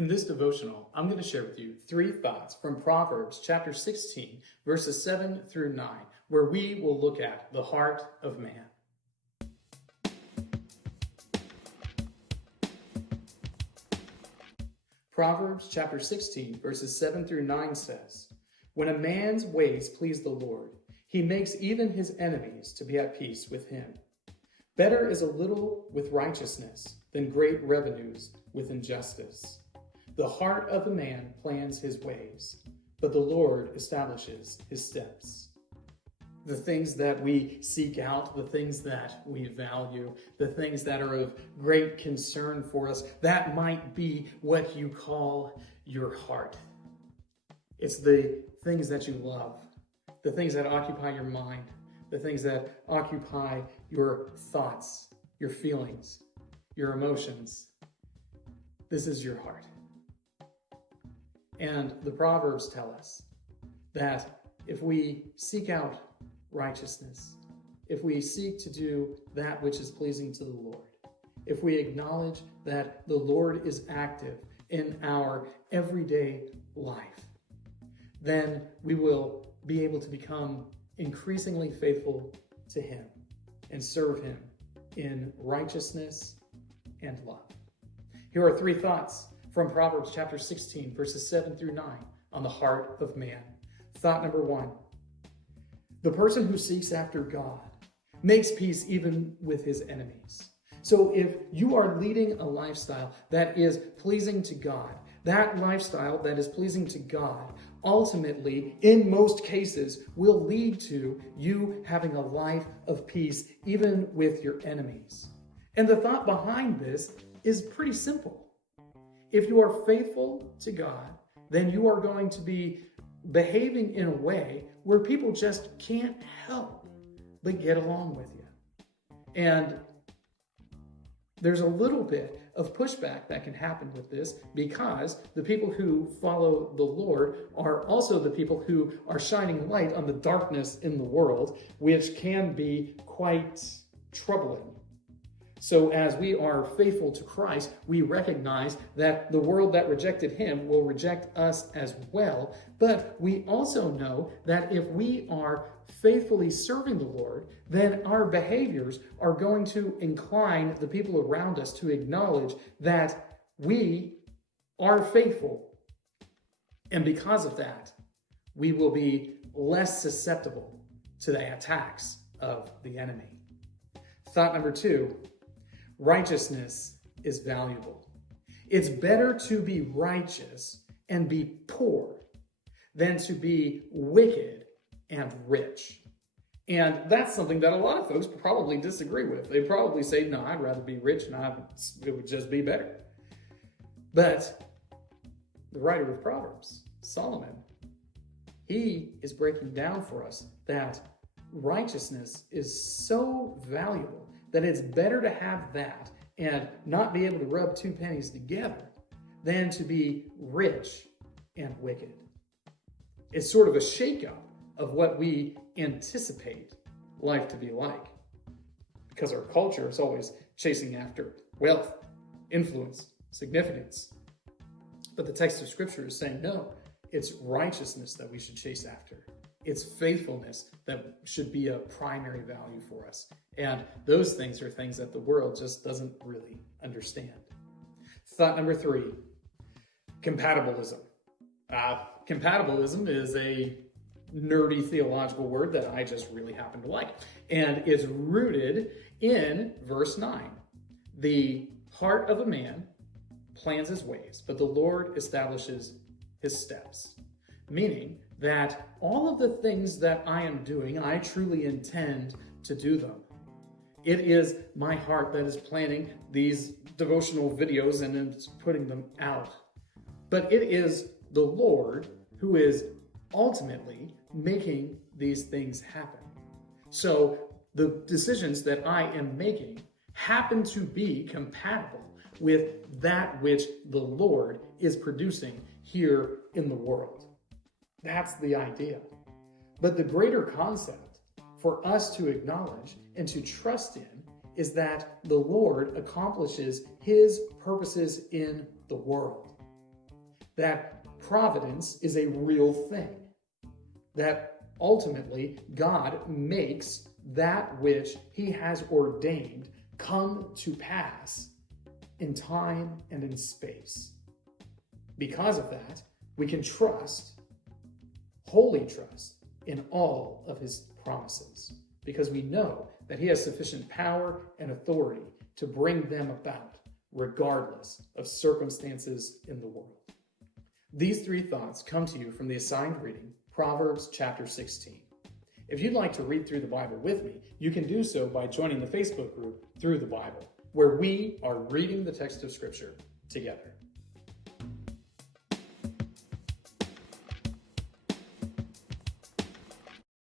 In this devotional, I'm going to share with you 3 thoughts from Proverbs chapter 16, verses 7 through 9, where we will look at the heart of man. Proverbs chapter 16, verses 7 through 9 says, "When a man's ways please the Lord, he makes even his enemies to be at peace with him. Better is a little with righteousness than great revenues with injustice. The heart of a man plans his ways, but the Lord establishes his steps." The things that we seek out, the things that we value, the things that are of great concern for us, that might be what you call your heart. It's the things that you love, the things that occupy your mind, the things that occupy your thoughts, your feelings, your emotions. This is your heart. And the Proverbs tell us that if we seek out righteousness, if we seek to do that which is pleasing to the Lord, if we acknowledge that the Lord is active in our everyday life, then we will be able to become increasingly faithful to Him and serve Him in righteousness and love. Here are 3 thoughts from Proverbs chapter 16, verses 7 through 9 on the heart of man. Thought number 1, the person who seeks after God makes peace even with his enemies. So if you are leading a lifestyle that is pleasing to God, that lifestyle that is pleasing to God ultimately, in most cases, will lead to you having a life of peace even with your enemies. And the thought behind this is pretty simple. If you are faithful to God, then you are going to be behaving in a way where people just can't help but get along with you. And there's a little bit of pushback that can happen with this because the people who follow the Lord are also the people who are shining light on the darkness in the world, which can be quite troubling. So as we are faithful to Christ, we recognize that the world that rejected Him will reject us as well. But we also know that if we are faithfully serving the Lord, then our behaviors are going to incline the people around us to acknowledge that we are faithful. And because of that, we will be less susceptible to the attacks of the enemy. Thought number 2, righteousness is valuable. It's better to be righteous and be poor than to be wicked and rich. And that's something that a lot of folks probably disagree with. They probably say, no, I'd rather be rich and it would just be better. But the writer of Proverbs, Solomon, he is breaking down for us that righteousness is so valuable that it's better to have that and not be able to rub 2 pennies together than to be rich and wicked. It's sort of a shakeup of what we anticipate life to be like, because our culture is always chasing after wealth, influence, significance. But the text of Scripture is saying, no, it's righteousness that we should chase after. It's faithfulness that should be a primary value for us. And those things are things that the world just doesn't really understand. Thought number 3, compatibilism. Compatibilism is a nerdy theological word that I just really happen to like. And it's rooted in verse 9. The heart of a man plans his ways, but the Lord establishes his steps. Meaning that all of the things that I am doing, I truly intend to do them. It is my heart that is planning these devotional videos and then putting them out. But it is the Lord who is ultimately making these things happen. So the decisions that I am making happen to be compatible with that which the Lord is producing here in the world. That's the idea. But the greater concept for us to acknowledge and to trust in is that the Lord accomplishes His purposes in the world. that providence is a real thing, that ultimately God makes that which he has ordained come to pass in time and in space. Because of that, we can trust, wholly trust, in all of his promises, because we know that he has sufficient power and authority to bring them about, regardless of circumstances in the world. These three thoughts come to you from the assigned reading, Proverbs chapter 16. If you'd like to read through the Bible with me, you can do so by joining the Facebook group Through the Bible, where we are reading the text of Scripture together.